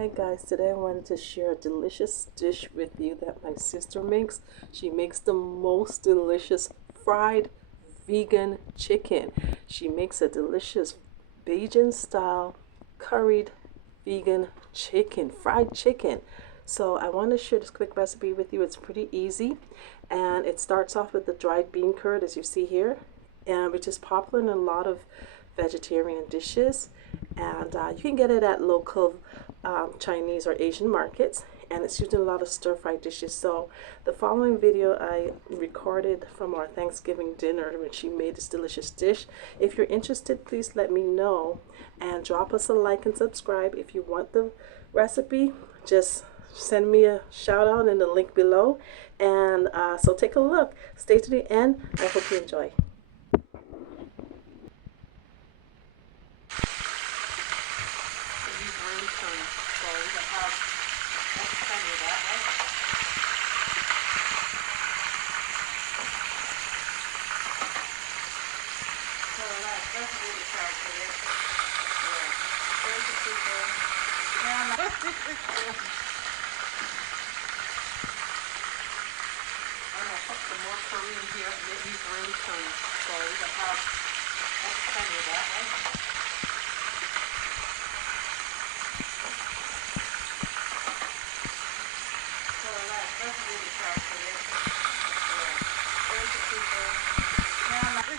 Hi guys, today I wanted to share a delicious dish with you that my sister makes. She makes the most delicious fried vegan chicken. She makes a delicious Bajan style curried vegan chicken, fried chicken. So I want to share this quick recipe with you. It's pretty easy, and it starts off with the dried bean curd as you see here, and which is popular in a lot of vegetarian dishes, and you can get it at local Chinese or Asian markets, and it's used in a lot of stir-fry dishes. So the following video I recorded from our Thanksgiving dinner when she made this delicious dish. If you're interested, please let me know and drop us a like and subscribe. If you want the recipe, just send me a shout out in the link below, and so take a look. Stay to the end. I hope you enjoy. I'm gonna put some more curry in here and get these green curry. So we can have plenty of that, right? So let's really try for this. Yeah. There's the people. Now I'm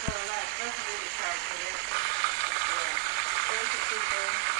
So let's really try for this. Yeah. There's the people.